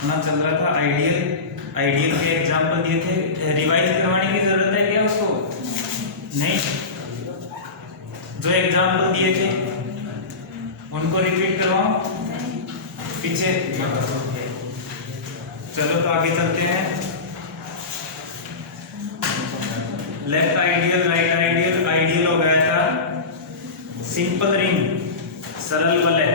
अपना चल रहा था आइडियल के एग्जाम्पल दिए थे। रिवाइज करवाने की जरूरत है क्या उसको? नहीं, जो एग्जाम्पल दिए थे उनको रिपीट करवाओ पीछे। चलो तो आगे चलते हैं। Left ideal, right ideal. Ideal हो गया था सिंपल रिंग, सरल वलय।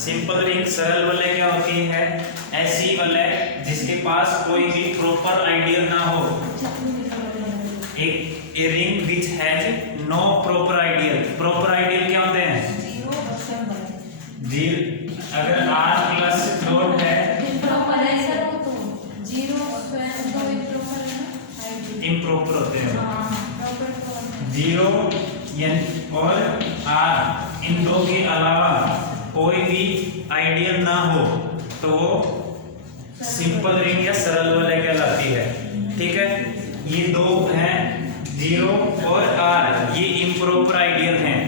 सिंपल रिंग, सरल वलय क्या होती है? ऐसी वलय जिसके पास कोई भी प्रॉपर आइडियल ना हो। एक ring which has no proper ideal. Proper ideal क्या होते हैं? जीरो। अगर r प्लस डॉट है इम्प्रॉपर होते हैं। जीरो और r इन दो के अलावा कोई भी आइडियल ना हो तो वो सिंपल रिंग या सरल वलय कहलाती है। ठीक है, ये दो हैं जीरो और r, ये इम्प्रॉपर आइडियल हैं।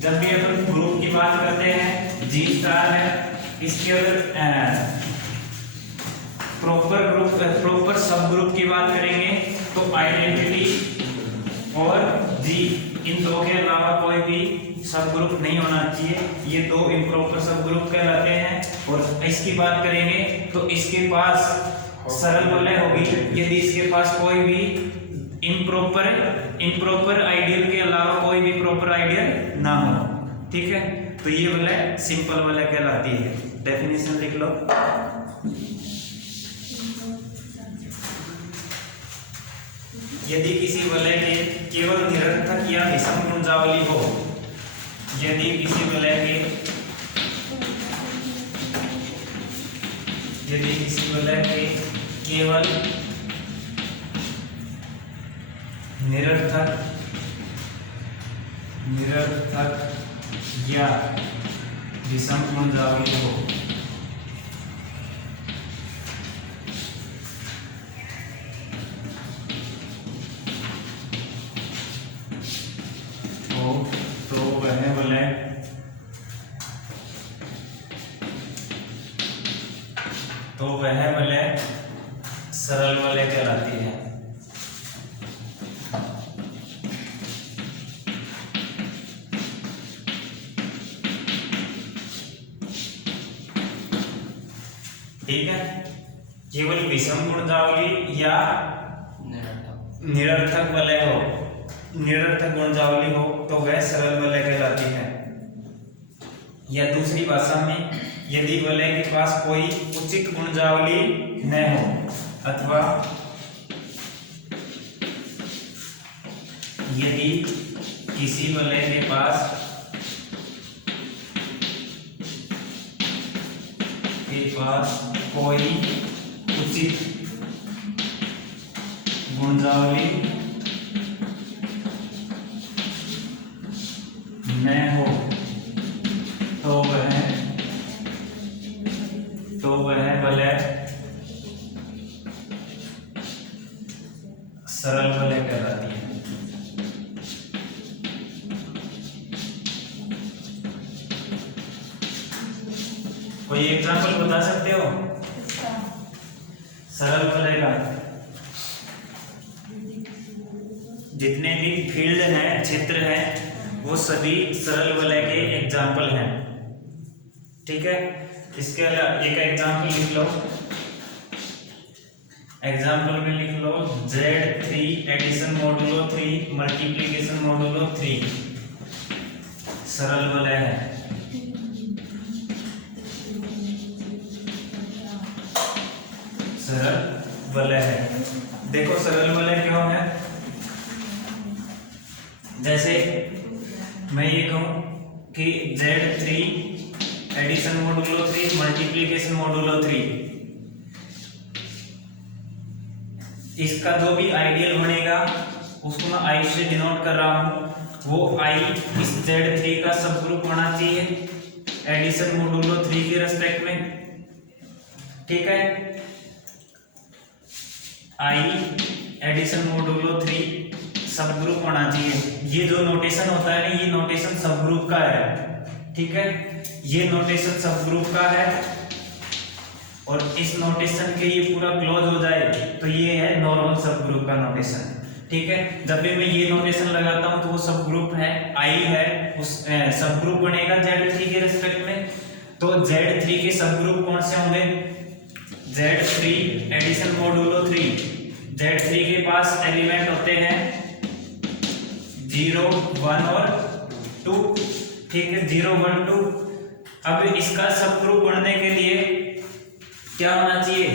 जब भी अपन ग्रुप की बात करते हैं जी स्टार है, इसके अगर प्रॉपर सब ग्रुप की बात करेंगे तो आइडेंटिटी और जी, इन दो के अलावा कोई भी सब ग्रुप नहीं होना चाहिए। ये दो इम्प्रॉपर सब ग्रुप कहलाते हैं। और इसकी बात करेंगे तो इसके पास सरल वलय होगी यदि इसके पास कोई भी इम्प्रॉपर आइडियल के अलावा कोई भी प्रॉपर आइडियल ना हो। ठीक है, तो ये वलय सिंपल वलय कहलाती है। डेफिनेशन लिख लो। यदि किसी वलय के केवल निरर्थक या विषम गुंजावली हो, यदि किसी वलय के केवल निरर्थक या विषम गुंजावली हो तो वह वलय सरल वलय कहलाती है। ठीक है, केवल विषम गुणजावली या निरर्थक वलय हो, निरर्थक गुणजावली हो तो वह सरल वलय कहलाती है। या दूसरी भाषा में, यदि वलय के पास कोई उचित गुणजावली न हो अथवा यदि किसी वलय के पास कोई उचित गुणजावली न हो तो वह वलय सरल वलय कहलाती है। कोई एग्जांपल बता सकते हो सरल वलय का? जितने भी फील्ड हैं, क्षेत्र हैं, वो सभी सरल वलय के एग्जांपल हैं। ठीक है, इसके अलावा एक एग्जांपल लिख लो। एग्जांपल में लिख लो Z3 addition modulo 3 multiplication modulo 3 सरल वलय है। सरल वलय है। देखो सरल वलय क्यों है? जैसे मैं ये कहूं कि Z3 addition modulo 3 multiplication modulo 3, इसका जो भी आइडियल बनेगा उसको मैं I से डिनोट कर रहा हूं, वो I इस Z3 का सब ग्रुप होना चाहिए एडिशन मॉडुलो 3 के रेस्पेक्ट में। ठीक है, आई एडिशन मोडुलो 3 सब ग्रुप होना चाहिए। ये जो नोटेशन होता है ना, ये नोटेशन सब ग्रुप का है, ठीक है, ये नोटेशन सब ग्रुप का है। और इस नोटेशन के ये पूरा क्लोज हो जाए तो ये है नॉर्मल सब ग्रुप का नोटेशन, ठीक है। जब भी मैं ये नोटेशन लगाता हूं तो वो सब ग्रुप है, आई है, उस सब ग्रुप बनेगा Z3 के रिस्पेक्ट में। तो Z3 के सब ग्रुप कौन से होंगे? Z3 एडिशन मोडुलो 3, Z3 के पास एलिमेंट होते हैं 0, 1 और 2, ठीक है, 0, 1, 2। अब इसका सब ग्रुप बनने के लिए क्या होना चाहिए?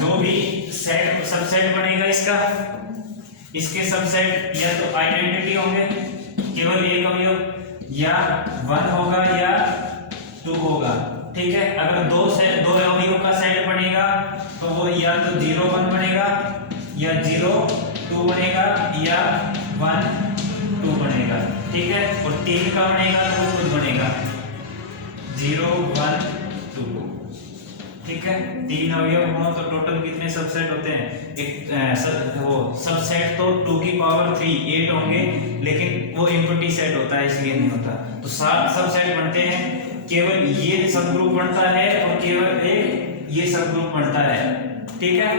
जो भी सेट सबसेट बनेगा इसके सबसेट या तो आइडेंटिटी होंगे, केवल एक अवयव, या 1 होगा या 2 होगा, ठीक है। अगर दो अवयवों का सेट बनेगा तो वो या तो 0, 1 बनेगा, या 0, 2 बनेगा, या 1, 2 बनेगा, ठीक है। और 3 का बनेगा तो वो खुद बनेगा 0, 1, 2, ठीक है। 3 अवयव हो तो टोटल कितने सबसेट होते हैं? वो सबसेट तो 2 की पावर 3 8 होंगे, लेकिन वो एम्प्टी सेट होता है इसलिए नहीं होता। तो 7 सबसेट बनते हैं, केवल ये सब ग्रुप बनता है और केवल एक ये सब ग्रुप बनता है, ठीक है।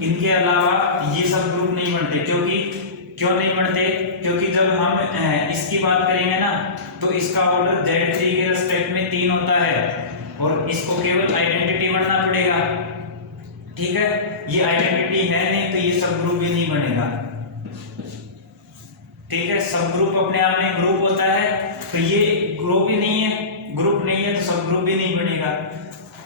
इनके अलावा ये सब ग्रुप नहीं बनते, क्यों नहीं बनते? क्योंकि जब हम इसकी बात करेंगे ना तो इसका ऑर्डर Z3 के रिस्पेक्ट में 3 होता है और इसको केवल आइडेंटिटी बनना पड़ेगा, ठीक है। ये आइडेंटिटी है नहीं तो ये सब ग्रुप भी नहीं बनेगा, ठीक है। सब ग्रुप अपने आप में ग्रुप होता है, तो ये ग्रुप ही नहीं है, ग्रुप नहीं है तो सब ग्रुप भी नहीं बनेगा।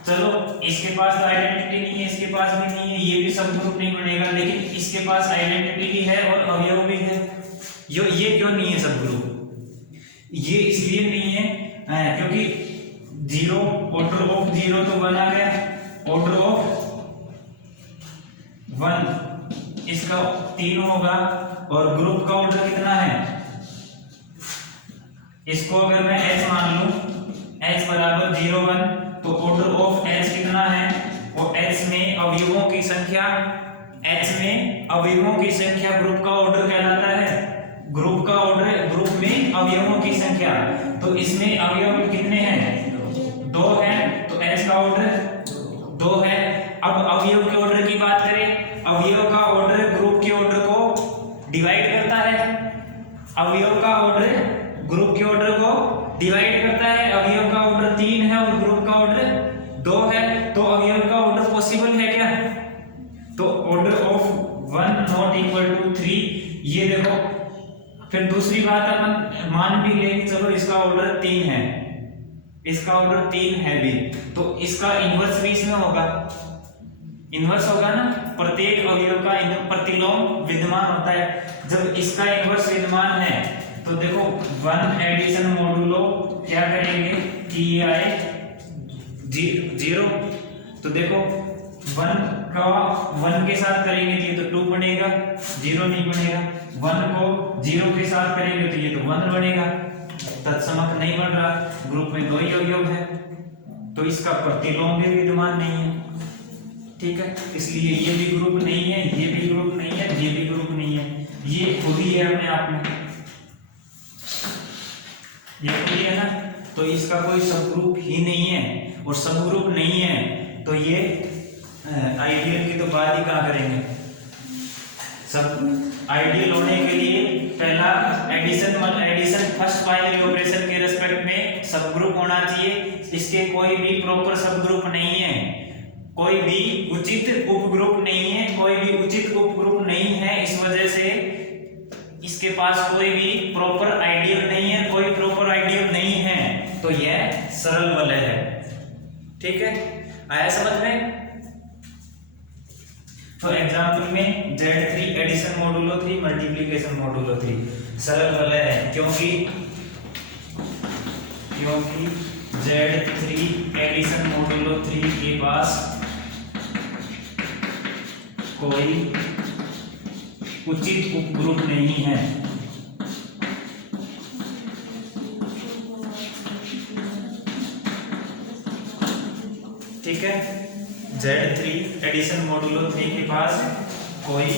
चलो, इसके पास तो आइडेंटिटी नहीं है, इसके पास भी नहीं है, ये भी सब ग्रुप नहीं बनेगा, लेकिन इसके पास आइडेंटिटी भी है और अवयव भी है। ये क्यों नहीं है सब ग्रुप? ये इसलिए नहीं है क्योंकि 0 ऑर्डर ऑफ 0 तो 1 आ गया, ऑर्डर ऑफ 1 इसका 3 होगा, और ग्रुप का ऑर्डर कितना है? इसको अगर मैं h मान लूं, h बराबर 0, 1, तो ऑर्डर ऑफ h कितना है? और h में अवयवों की संख्या, ग्रुप का ऑर्डर कहलाता है। ग्रुप का ऑर्डर, ग्रुप में अवयवों की संख्या, तो इसमें अवयव कितने हैं? 2 है, तो h का ऑर्डर 2 है। अब अवयव के ऑर्डर की बात करें, अवयव का ऑर्डर ग्रुप के ऑर्डर को डिवाइड करता है, अवयव का ऑर्डर ग्रुप के ऑर्डर को डिवाइड करता है। अवयव का ऑर्डर 3 है और ग्रुप का ऑर्डर 2 है, तो अवयव का ऑर्डर पॉसिबल है क्या? तो order of 1 not equal to 3, ये देखो। फिर दूसरी बात अपन मान भी ले कि चलो इसका ऑर्डर 3 है, इसका ऑर्डर 3 है भी, तो इसका इन्वर्स भी इसमें होगा, इन्वर्स होगा ना। प्रत्येक अवयव का प्रतिलोम विद्यमान होता है। जब इसका इन्वर्स विद्यमान है तो देखो 1 एडिशन मोडुलो क्या करेंगे कि ये आए 0, तो देखो 1 का 1 के साथ करेंगे तो ये तो 2 बनेगा, 0 नहीं बनेगा। 1 को 0 के साथ करेंगे तो ये तो 1 बनेगा, तत्समक नहीं बन रहा, ग्रुप में 2 ही अवयव है, तो इसका प्रतिलोम भी विद्यमान नहीं है, ठीक है। इसलिए ये भी ग्रुप नहीं है, ये भी ग्रुप नहीं है, ये भी ग्रुप नहीं है, ये खुद ही है अपने आप में, ये खुद ही है ना। तो इसका कोई सब ग्रुप ही नहीं है, और सब ग्रुप नहीं है तो ये आइडियल की तो बात ही कहाँ करेंगे। सब आइडियल होने के लिए पहला एडिशन फर्स्ट बाइनरी ऑपरेशन के रिस्पेक्ट में सब ग्रुप होना चाहिए। इसके कोई भी प्रॉपर सब ग्रुप नहीं है, कोई भी उचित उपग्रुप नहीं है, कोई भी उचित उपग्रुप नहीं है। इस वजह से इसके पास कोई भी प्रॉपर आइडियल नहीं है, कोई प्रॉपर आइडियल नहीं है, तो यह सरल वलय है, ठीक है। आया समझ में? तो एग्जांपल में Z3 addition modulo 3 multiplication modulo 3 सरल वलय है, क्योंकि Z3 एडिशन मोडुलो 3 के पास कोई उचित उपग्रुप नहीं है, ठीक है। Z3 एडिशन मोडुलो 3 के पास कोई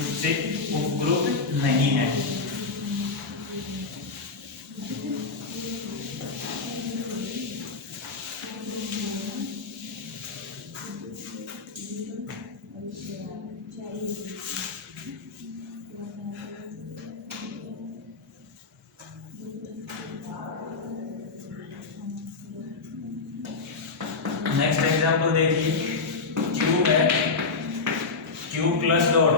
उससे उपग्रुप नहीं है। नेक्स्ट एग्जांपल देखिए, क्यू है, Q plus dot,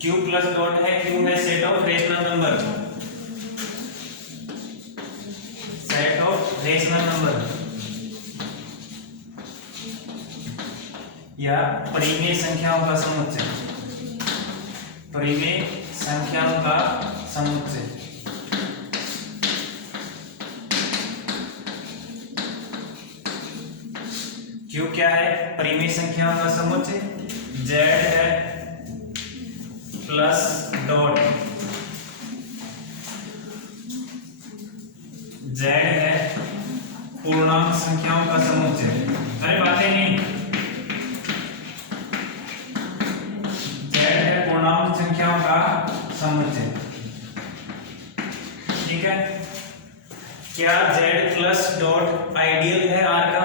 Q plus dot है, क्यू है set of rational number, set of rational number या परिमेय संख्याओं का समुच्चय, परिमेय संख्याओं का समुच्चय। क्यू क्या है? परिमेय संख्याओं का समुच्चय। जेड है प्लस डॉट, जेड है पूर्णांक संख्याओं का समुच्चय। अरे बातें नहीं, जेड है पूर्णांक संख्याओं का समुच्चय। ठीक है, क्या जेड प्लस डॉट आइडियल है आर का?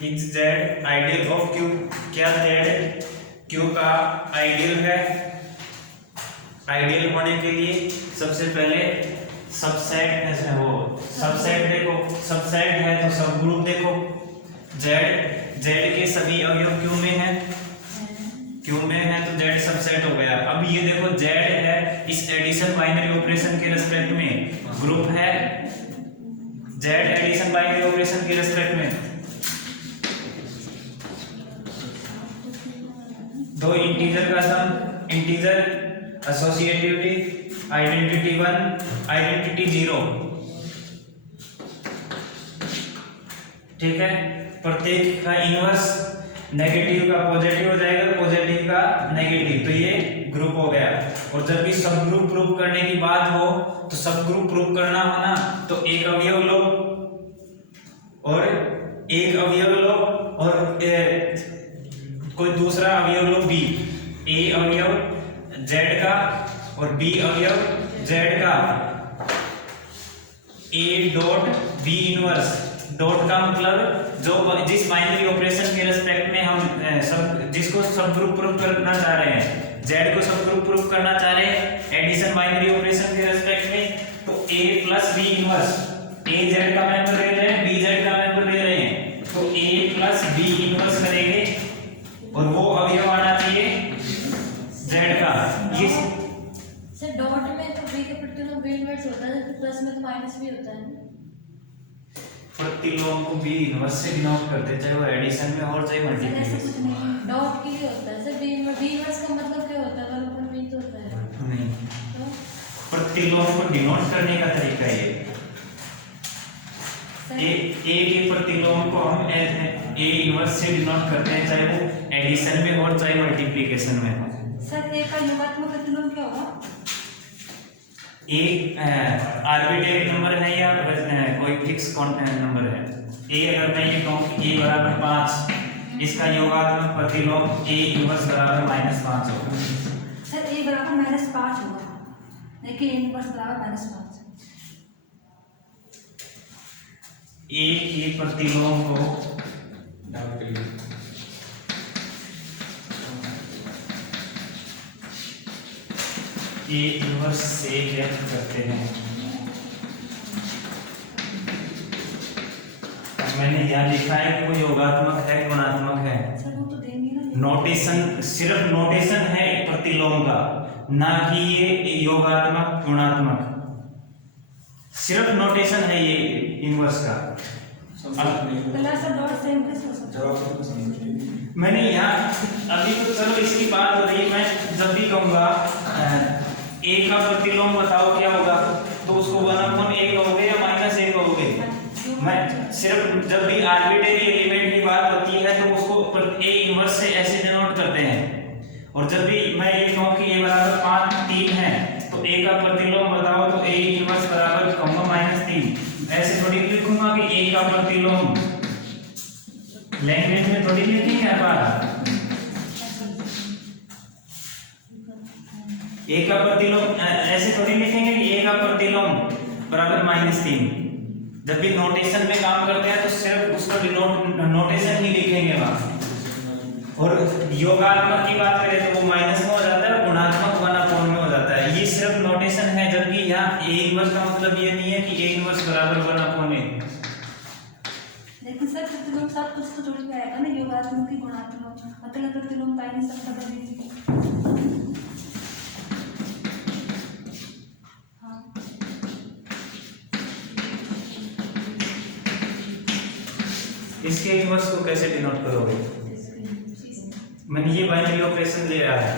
Is Z ideal of Q? क्या जेड क्यू का आइडियल है? आइडियल होने के लिए सबसे पहले सबसेट हो, सबसेट देखो, सबसेट है तो सब ग्रुप देखो। जेड, जेड के सभी अवयव क्यू में है, क्यू में है तो जेड सबसेट हो गया। अब ये देखो जेड है, इस एडिशन बाइनरी ऑपरेशन के रिस्पेक्ट में ग्रुप है, जेड एडिशन बाइनरी ऑपरेशन के रिस्पेक्ट में दो इंटीजर का सम, इंटीजर एसोसिएटिविटी, आइडेंटिटी 1, आइडेंटिटी 0। ठीक है, प्रत्येक का इनवर्स नेगेटिव का पॉजिटिव हो जाएगा, पॉजिटिव का नेगेटिव, तो ये ग्रुप हो गया। और जब भी सब ग्रुप प्रूव करने की बात हो तो सब ग्रुप प्रूव करना हो ना, तो एक अवयव लो और एक अवयव लो और कोई दूसरा अवयव लो बी, ए अवयव जेड का और बी अवयव जेड का, A dot B inverse. Dot का मतलब जो जिस बाइनरी ऑपरेशन के रिस्पेक्ट में हम सब जिसको सब ग्रुप प्रूव करना चाह रहे हैं, जेड को सब ग्रुप प्रूव करना चाह रहे हैं एडिशन बाइनरी ऑपरेशन के रिस्पेक्ट में, तो ए प्लस बी इनवर्स, ए जेड का मेंबर ले रहे हैं, बी जेड का मेंबर ले रहे हैं, तो ए प्लस बी इनवर्स करेंगे और वो अवयव आना चाहिए जेड का। ये सर डॉट में तो बी के प्रतिलोम बी इनवर्स होता है, तो प्लस में तो माइनस भी होता है। प्रतिलोम को बी इनवर्स से डिनोट करते हैं, चाहे वो एडिशन में और चाहे ऐसा मल्टीप्लिकेशन कुछ नहीं, डॉट के लिए होता है सर। बी इनवर्स का मतलब क्या होता है? वन बी तो होता है नहीं, तो प्रतिलोम को डिनोट करने का तरीका ये। ए के प्रतिलोम को हम ए इनवर्स से डिनोट करते हैं, चाहे वो एडिशन में और चाहे मल्टीप्लिकेशन में हो। सर ए का युगात्मक प्रतिलोम क्या होगा? एक आर्बिट्रेरी नंबर है या कोई फिक्स नंबर है। ए अगर मैं ये कहूँ कि ए बराबर 5, इसका योगात्मक प्रतिलोम ए इनवर्स बराबर -5 होगा। सर ए बराबर -5 होगा, देखिए ए इनवर्स बराबर -5। ए के प्रतिलोम को ए इनवर्स से व्यक्त करते हैं। मैंने यहाँ लिखा है कि वो योगात्मक है, गुणात्मक है। सर वो तो देंगे ना, नोटेशन, सिर्फ नोटेशन है प्रतिलोम का, ना कि ये योगात्मक गुणात्मक, सिर्फ नोटेशन है ये इनवर्स का। सर डॉट सेम कैसे हो सकता है? मैंने यहाँ अभी तो चलो इसकी बात हो रही है, मैं जब भी कहूँगा ए का प्रतिलोम बताओ क्या होगा, तो उसको 1/a कहोगे या -a कहोगे। मैं सिर्फ जब भी आर्बिट्रेरी एलिमेंट की बात होती है तो उसको ए इनवर्स से ऐसे डिनोट करते हैं। और जब भी मैं ये कहूँ कि a बराबर 5 3 है तो a का प्रतिलोम बताओ तो a इनवर्स बराबर कहूँगा -3। ऐसे थोड़ी लिखूंगा कि a का प्रतिलोम, लैंग्वेज में थोड़ी लिखेंगे आप। a का प्रतिलोम ऐसे थोड़ी लिखेंगे कि a का प्रतिलोम बराबर -3। जब भी नोटेशन में काम करते हैं तो सिर्फ उसका नोटेशन ही लिखेंगे वहां। और योगात्मक की बात करें तो वो माइनस में हो जाता है, गुणात्मक 1/4 में हो जाता है। ये सिर्फ नोटेशन है, जबकि यहाँ a इनवर्स का मतलब ये नहीं है कि a इनवर्स बराबर 1/4। लेकिन सर प्रतिलोम सब कुछ तो जोड़ के आएगा ना, योगात्मक की गुणात्मक, मतलब प्रतिलोम का ही सब बदल दीजिए। इसके इनवर्स को कैसे डिनोट करोगे? मैंने ये बाइनरी ऑपरेशन लिया है,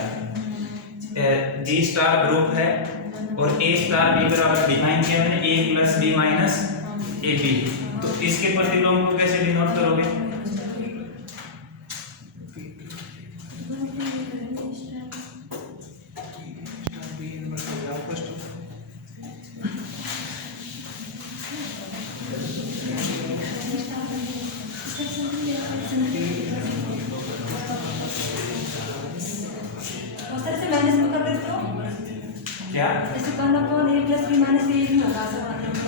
जी स्टार ग्रुप है और a स्टार b बराबर डिफाइन किया है a plus b minus A B. तो इसके प्रतिलोम को कैसे डिनोट करोगे? क्या जैसे कौन upon a plus b minus a भी होगा सब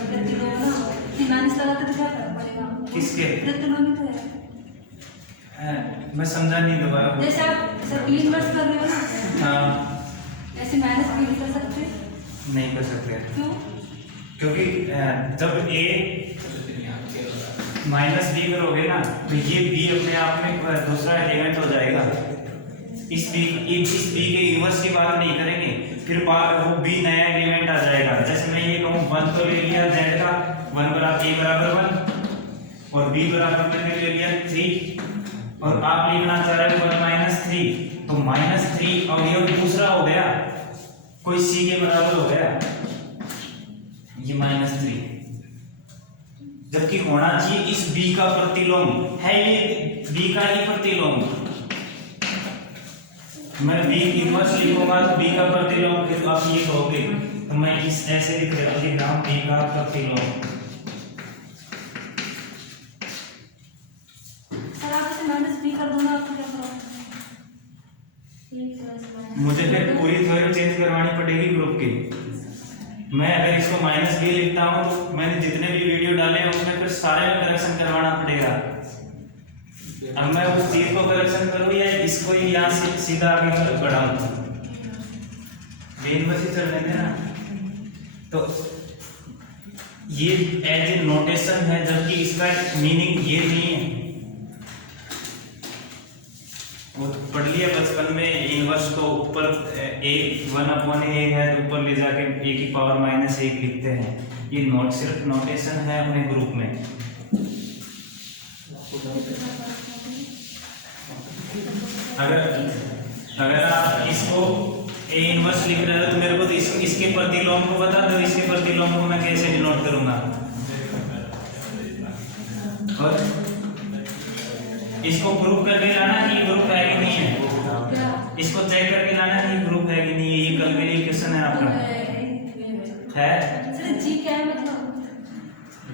प्रतिलोम ना, b माइनस लगाते तो क्या फर्क पड़ेगा? किसके? प्रतिलोम ही तो है। मैं समझा नहीं दोबारा। जैसे आप सर b इनवर्स कर रहे हो ना, हाँ, ऐसे माइनस b भी कर सकते? नहीं कर सकते। क्यों? क्योंकि जब a माइनस b करोगे ना तो ये b अपने आप में दूसरा एलिमेंट हो जाएगा। इस b के इनवर्स की बात नहीं करेंगे, फिर वो b नया एलिमेंट आ जाएगा। जैसे मैं ये कहूँ 1 तो ले लिया z का, 1 बराबर a बराबर 1 और b बराबर मैंने ले लिया 3 और आप लिखना चाह रहे हो 1 माइनस 3, तो -3 और ये दूसरा हो गया, कोई c के बराबर हो गया, ये -3। जबकि होना चाहिए इस b का प्रतिलोम है, ये b का ही प्रतिलोम। मैं b इनवर्स लिखूंगा तो b का प्रतिलोम, फिर आप ये कहोगे तो मैं इस ऐसे लिख रहा हूं b का प्रतिलोम। सर आप इसे माइनस b कर दो ना, आपको क्या करोगे? मुझे फिर पूरी थ्योरी चेंज करवानी पड़ेगी ग्रुप की। मैं अगर इसको -b लिखता हूं तो मैंने जितने भी वीडियो डाले हैं उसमें फिर सारे में करेक्शन करवाना पड़ेगा। अब मैं उस चीज को करेक्शन करूं या इसको ही यहाँ से सीधा आगे बढ़ाऊं? मेन बस चल रहे ना, तो ये एज ए नोटेशन है, जबकि इसका मीनिंग ये नहीं है। वो पढ़ लिया बचपन में, इनवर्स को ऊपर एक 1/a है तो ऊपर ले जाके a की पावर -1 लिखते हैं। ये सिर्फ नोटेशन है अपने ग्रुप में। अगर आप इसको a इनवर्स लिख रहे हो तो मेरे को तो इसके प्रतिलोम को बता दो, इसके प्रतिलोम को मैं कैसे डिनोट करूंगा? और इसको प्रूफ करके लाना कि ग्रुप है कि नहीं है, इसको चेक करके लाना कि ग्रुप है कि नहीं है। ये कल के लिए क्वेश्चन है आपका है। सर जी क्या है मतलब?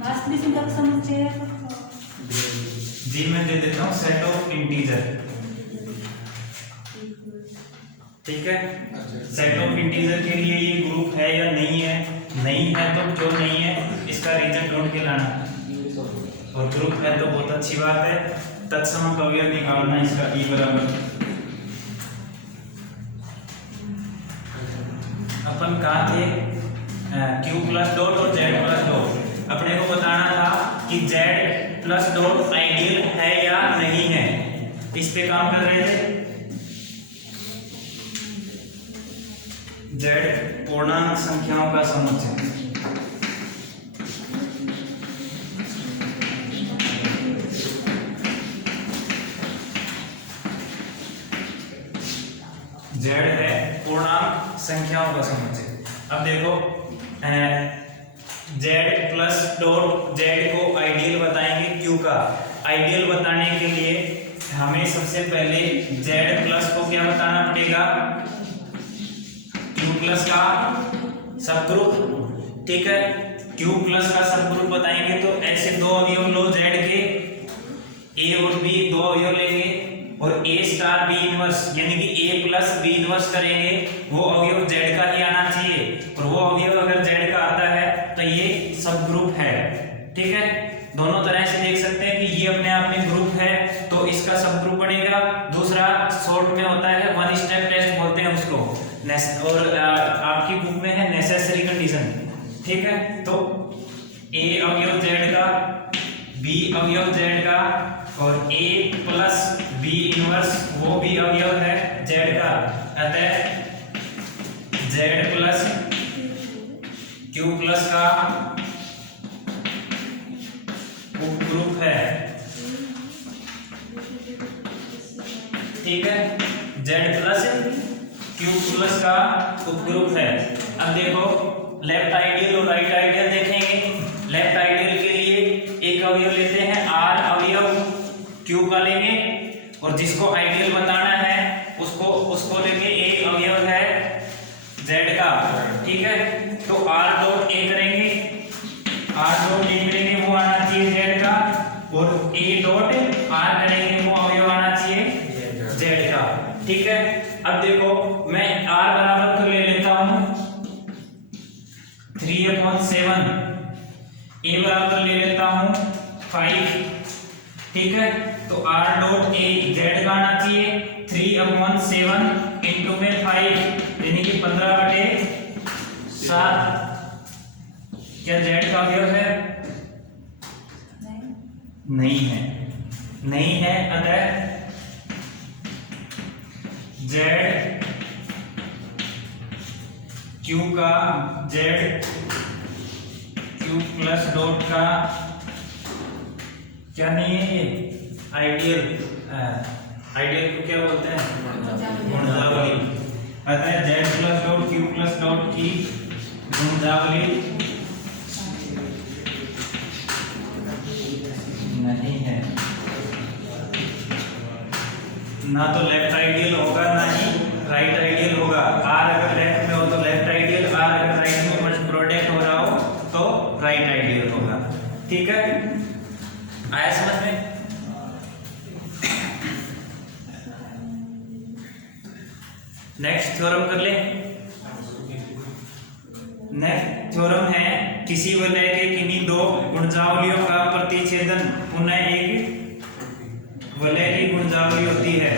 वास्तविक संख्या को समझते हैं। जी मैं दे देता हूँ सेट ऑफ इंटीजर, ठीक है। सेट ऑफ इंटीजर के लिए ये ग्रुप है या नहीं है, नहीं है तो जो नहीं है इसका रीजन ढूंढ के लाना, और ग्रुप है तो बहुत अच्छी बात है। तत्सम अवयव निकालना इसका e बराबर, अपन कहा थे q प्लस डॉट और z प्लस डॉट। अपने को बताना था कि z प्लस डॉट आइडियल है या नहीं है, इस पे काम कर रहे थे। z पूर्णांक संख्याओं का समुच्चय, z है पूर्णांक संख्याओं का समुच्चय। अब देखो z प्लस डॉट z को आइडियल बताएंगे q का। आइडियल बताने के लिए हमें सबसे पहले Z प्लस को क्या बताना पड़ेगा, Q प्लस का सब ग्रुप। ठीक है, Q प्लस का सब ग्रुप बताएंगे तो ऐसे दो अवयव लो Z के, A और B दो अवयव लेंगे और A स्टार B इनवर्स यानी कि A प्लस B इनवर्स करेंगे, वो अवयव Z का ही आना चाहिए और वो अवयव अगर Z का आता है तो ये सब ग्रुप है। ठीक है, दोनों तरह से देख सकते हैं कि ये अपने आप में ग्रुप है तो इसका सब ग्रुप बनेगा। दूसरा शॉर्ट में होता है वन स्टेप टेस्ट बोलते हैं उसको, और आपकी बुक में है नेसेसरी कंडीशन। ठीक है, तो A अवयव Z का, B अवयव Z का और A प्लस B इनवर्स वो भी अवयव है Z का, अतः Z प्लस Q प्लस का उपग्रुप है। ठीक है, Z प्लस Q प्लस का उपग्रुप है। अब देखो लेफ्ट आइडियल और राइट आइडियल देखेंगे। लेफ्ट आइडियल के लिए एक अवयव लेते हैं, R अवयव Q का लेंगे और जिसको आइडियल बताना है उसको लेंगे, एक अवयव है Z का। ठीक है, तो R डॉट A करेंगे, R डॉट A करेंगे वो आना चाहिए Z का, और A डॉट R करेंगे वो अवयव आना चाहिए Z का। ठीक है, अब देखो मैं R बराबर तो ले लेता हूं 3/7, A बराबर ले लेता हूं 5। ठीक है, तो R डॉट A Z का आना चाहिए 3/7 इंटू में 5 यानी कि 15/7। क्या Z का अवयव है? नहीं है, नहीं है, अतः Z Q का, Z Q प्लस डॉट का क्या नहीं है, ये आइडियल, आइडियल को क्या बोलते हैं, गुणजावली। अतः Z plus dot Q plus dot की गुणजावली नहीं है। ना तो लेफ्ट आइडियल होगा ना ही राइट आइडियल होगा। R अगर लेफ्ट में हो तो लेफ्ट आइडियल, R अगर राइट में प्रोडक्ट हो रहा हो तो राइट आइडियल होगा। ठीक है, आया समझ में? नेक्स्ट थ्योरम कर ले। नेक्स्ट थ्योरम है किसी वलय के किन्हीं दो गुणजावलियों का प्रतिच्छेदन पुनः एक वलय की गुणजावली होती है।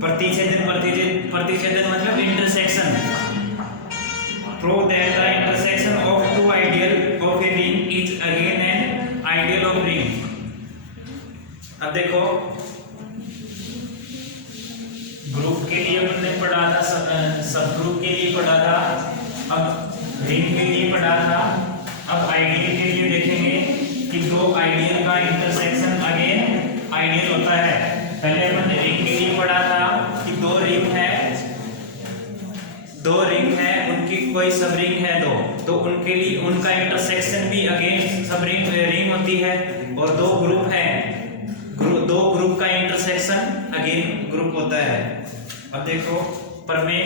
प्रतिच्छेदन मतलब intersection. Prove that the intersection of two ideal of a ring is again an ideal of ring. अब देखो ग्रुप के लिए हमने पढ़ा था, सब ग्रुप के लिए पढ़ा था, अब रिंग के लिए पढ़ा था, अब आइडियल के लिए देखेंगे कि दो आइडियल का इंटरसेक्शन अगेन आइडियल होता है। पहले हमने रिंग के लिए पढ़ा था कि दो रिंग है, उनकी कोई सब रिंग है दो, तो उनके लिए उनका इंटरसेक्शन भी अगेन सब रिंग होती है। और दो ग्रुप है, दो ग्रुप का इंटरसेक्शन अगेन ग्रुप होता है। अब देखो प्रमेय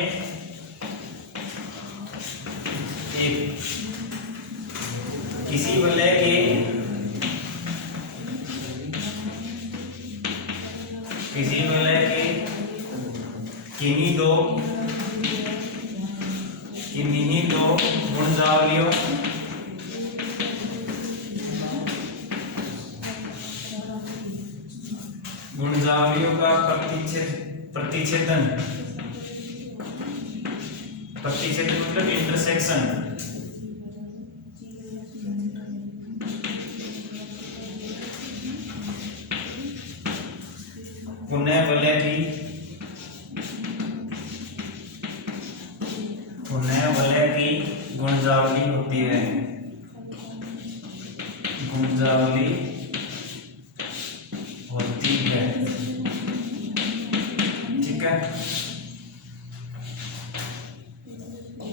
एक, किसी वलय के किन्हीं दो गुणजावलियों का प्रतिच्छेदन मतलब इंटरसेक्शन पुनः वलय की गुणजावली होती है। ठीक है,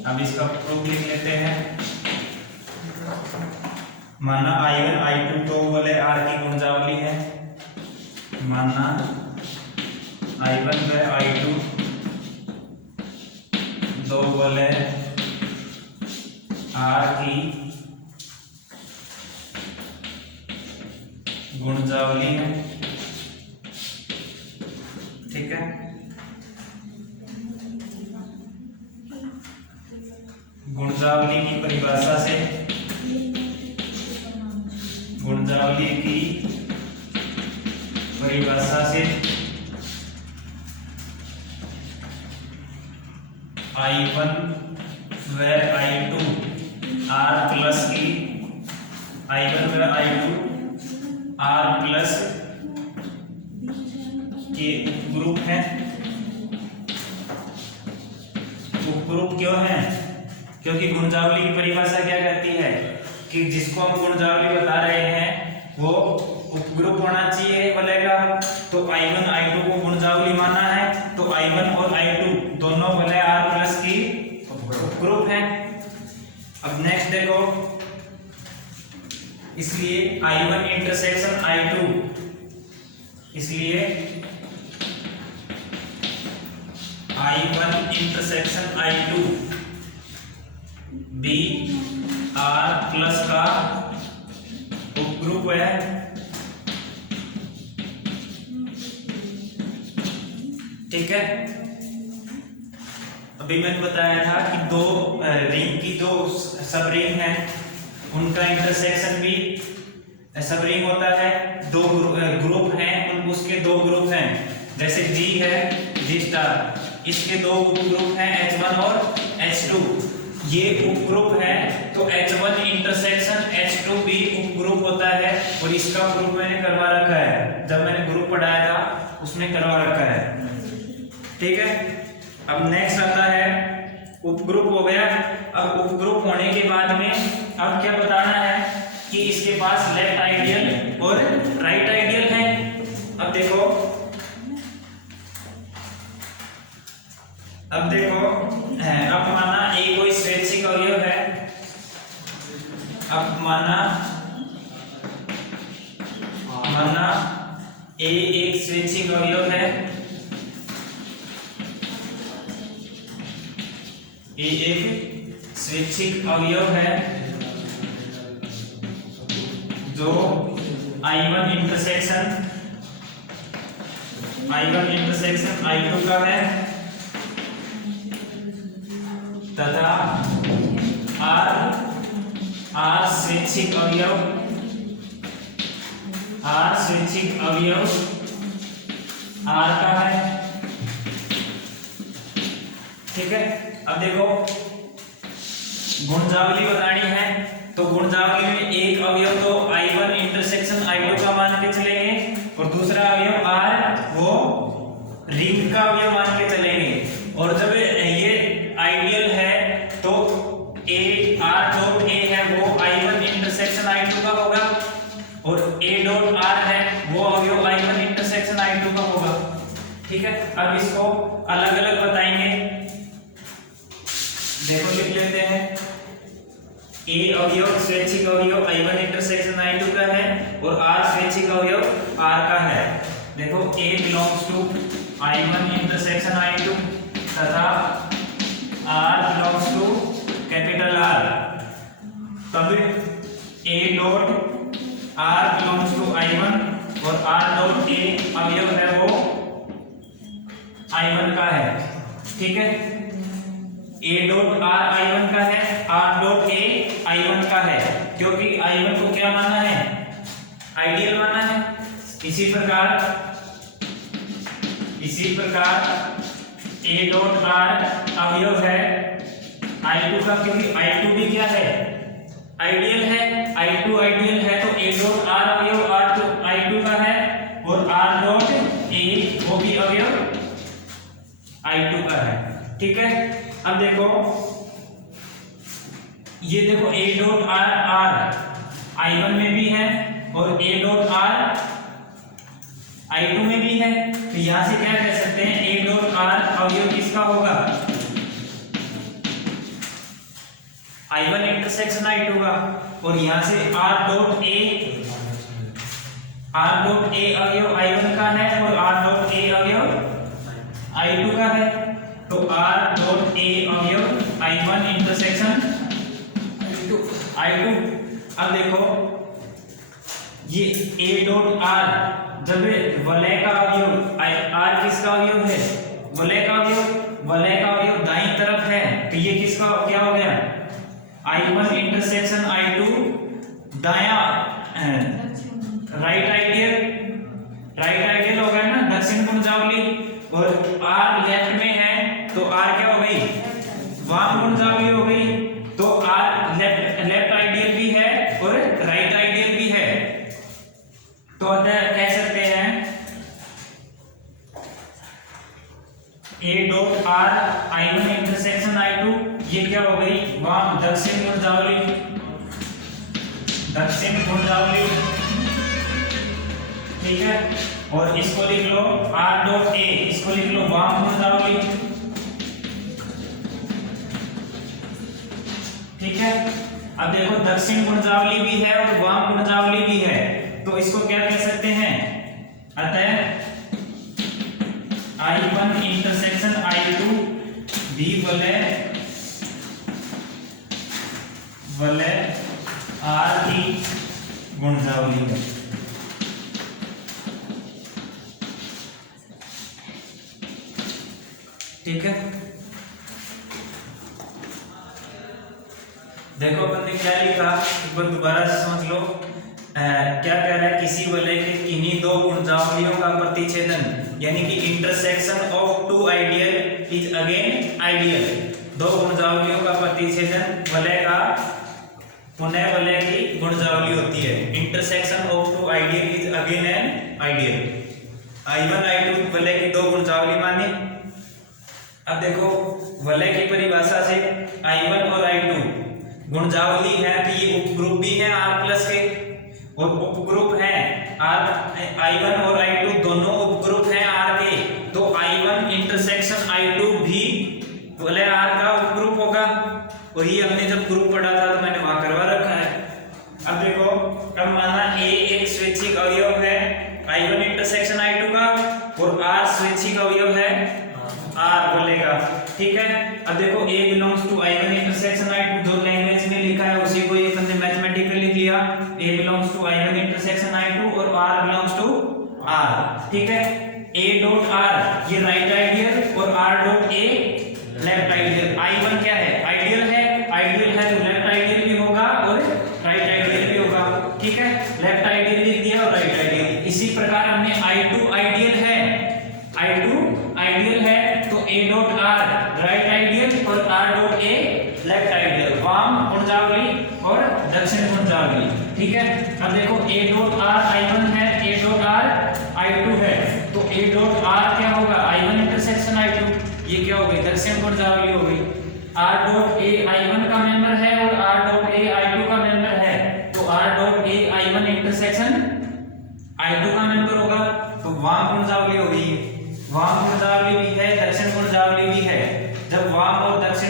अब इसका प्रूफ लिख लेते हैं। माना I1 I2 दो वलय R की गुणजावली है। माना I1 व I2 दो वलय R की गुणजावली है। ठीक है, गुणजावली की परिभाषा से, गुणजावली की परिभाषा से I1 व I2 R प्लस की, I1 व I2 R प्लस के उपग्रुप है। उपग्रुप क्यों है? क्योंकि गुणजावली की परिभाषा क्या कहती है कि जिसको हम गुणजावली बता रहे हैं वो उपग्रुप होना चाहिए वलय का। तो I1 I2 को गुणजावली माना है, तो I1 और I2 दोनों वलय R प्लस की उपग्रुप है। अब नेक्स्ट देखो, इसलिए I1 इंटरसेक्शन I2, इसलिए I1 इंटरसेक्शन I2 भी R प्लस का उपग्रुप है। ठीक है, अभी मैंने बताया था कि दो रिंग की दो सब रिंग है, उनका इंटरसेक्शन भी सब रिंग होता है। दो ग्रुप हैं, उसके दो ग्रुप हैं, जैसे G है, G स्टार, इसके दो उपग्रुप हैं H1 और H2। ये उपग्रुप है तो H1 इंटरसेक्शन H2 भी उपग्रुप होता है, और इसका ग्रुप मैंने करवा रखा है, जब मैंने ग्रुप पढ़ाया था उसमें करवा रखा है। ठीक है, अब नेक्स्ट आता है उपग्रुप हो गया। अब उपग्रुप होने के बाद में अब क्या बताना है कि इसके पास लेफ्ट आइडियल और राइट आइडियल है। अब देखो, अब माना A कोई स्वैच्छिक अवयव है। अब माना A एक स्वैच्छिक अवयव है, A एक स्वैच्छिक अवयव है जो I1 इंटरसेक्शन I2 का है, तथा R स्वैच्छिक अवयव R का है। ठीक है, अब देखो गुणजावली बतानी है, तो गुणजावली में एक अवयव तो I1 इंटरसेक्शन I2 का मान के चलेंगे, और दूसरा अवयव R वो रिंग का अवयव मान के चलेंगे। और जब ये आइडियल है तो A R डॉट A है वो I1 इंटरसेक्शन I2 का होगा, और A डॉट R है वो अवयव I1 इंटरसेक्शन I2 का होगा। ठीक है, अब इसको अलग अलग बताएंगे। देखो लिख लेते हैं, A अवयव स्वैच्छिक अवयव I1 इंटरसेक्शन I2 का है, और R स्वैच्छिक अवयव R का है। देखो A belongs to I1 intersection I2 तथा R belongs to capital R। तब A dot R belongs to I1 और R डॉट A अवयव है वो I1 का है। ठीक है, A डॉट R I1 का है, R डॉट A I1 का है, क्योंकि I1 को क्या माना है? आइडियल माना है। इसी प्रकार A डॉट R अवयव है I2 का, क्योंकि I2 भी क्या है? आइडियल है। I2 आइडियल है तो A डॉट R अवयव I2 का है, और R डॉट A वो भी अवयव I2 का है। ठीक है, अब देखो ये देखो A डॉट R I1 में भी है और A डॉट R I2 में भी है, तो यहां से क्या कह सकते हैं? A डॉट R अवयव किसका होगा? I1 इंटरसेक्शन I2 का, और यहां से R डॉट A अवयव I1 का है और R डॉट A अवयव I2 का है, तो R डॉट A अवयव I1 इंटरसेक्शन I2। अब देखो ये A डॉट R जब वलय का अवयव R किसका अवयव है, वलय का अवयव, वलय का अवयव दाईं तरफ है, तो ये किसका क्या हो गया, I1 इंटरसेक्शन I2 दाया राइट आइडियल हो गया ना, दक्षिण गुणजावली। और R लेफ्ट में है तो R क्या हो गई, वाम गुणजावली हो गई। तो R लेफ्ट आइडियल भी है और राइट आइडियल भी है, तो अतः कह सकते हैं A dot R I1 intersection I2 ये क्या हो गई, वाम दक्षिण गुणजावली, ठीक है। और इसको लिख लो R डॉट A, इसको लिख लो वाम गुणजावली, ठीक है। अब देखो दक्षिण गुणजावली भी है और वाम गुणजावली भी है, तो इसको क्या कह सकते हैं, अतः I1 इंटरसेक्शन I2 भी वलय R की गुणजावली है, ठीक है। देखो अपन ने क्या लिखा, एक बार दोबारा से समझ लो। क्या कह रहा है, किसी वलय के किन्हीं दो गुणजावलियों का प्रतिच्छेदन, यानी कि intersection of two ideal is again ideal. दो गुणजावलियों का प्रतिच्छेदन वलय का पुनः वलय की गुणजावली होती है। Intersection of two ideal is again an ideal. I1 I2 वलय की दो गुणजावली मानी। अब देखो वलय की परिभाषा से I1 और I2 गुणजावली है, तो ये उपग्रुप भी है R प्लस के, और उपग्रुप है I1 और I2 दोनों उपग्रुप हैं R के, तो I1 इंटरसेक्शन I2 भी वलय R का उपग्रुप होगा। और ये हमने जब ग्रुप पढ़ा था तो मैंने वहां करवा रखा है। अब देखो, अब माना A एक स्वैच्छिक अवयव है I1 इंटरसेक्शन I2 का, और R स्वैच्छिक अवयव है R वलय का, ठीक है। अब देखो A belongs to I1 intersection I2, जो लैंग्वेज में लिखा है उसी को ये हमने मैथमेटिकली लिख लिया। A belongs to I1 intersection I2 और R बिलोंग्स टू R, ठीक है। A डॉट R ये राइट आइडियल और R dot A left ideal. I1 क्या है, आइडियल है, आइडियल है तो लेफ्ट आइडियल भी होगा और राइट आइडियल भी होगा, ठीक है। लेफ्ट आइडियल लिख दिया और राइट आइडियल। इसी प्रकार हमने I2 आइडियल है, I2 आइडियल है तो A dot R right ideal और R dot A left ideal, वाम गुणजावली और दक्षिण गुणजावली, ठीक है। अब देखो A डॉट R I1 है, A डॉट R I2 है, तो A डॉट R क्या होगा, I1 इंटरसेक्शन I2, ये क्या हो गई, दक्षिण गुणजावली हो गई। R डॉट A I1 का मेंबर है और R डॉट A I2 का मेंबर है, तो R dot A I1 intersection I2 का मेंबर होगा, तो वाम गुणजावली हो गई। वाम गुणजावली भी है, दक्षिण गुणजावली भी है। जब वाम और दक्षिण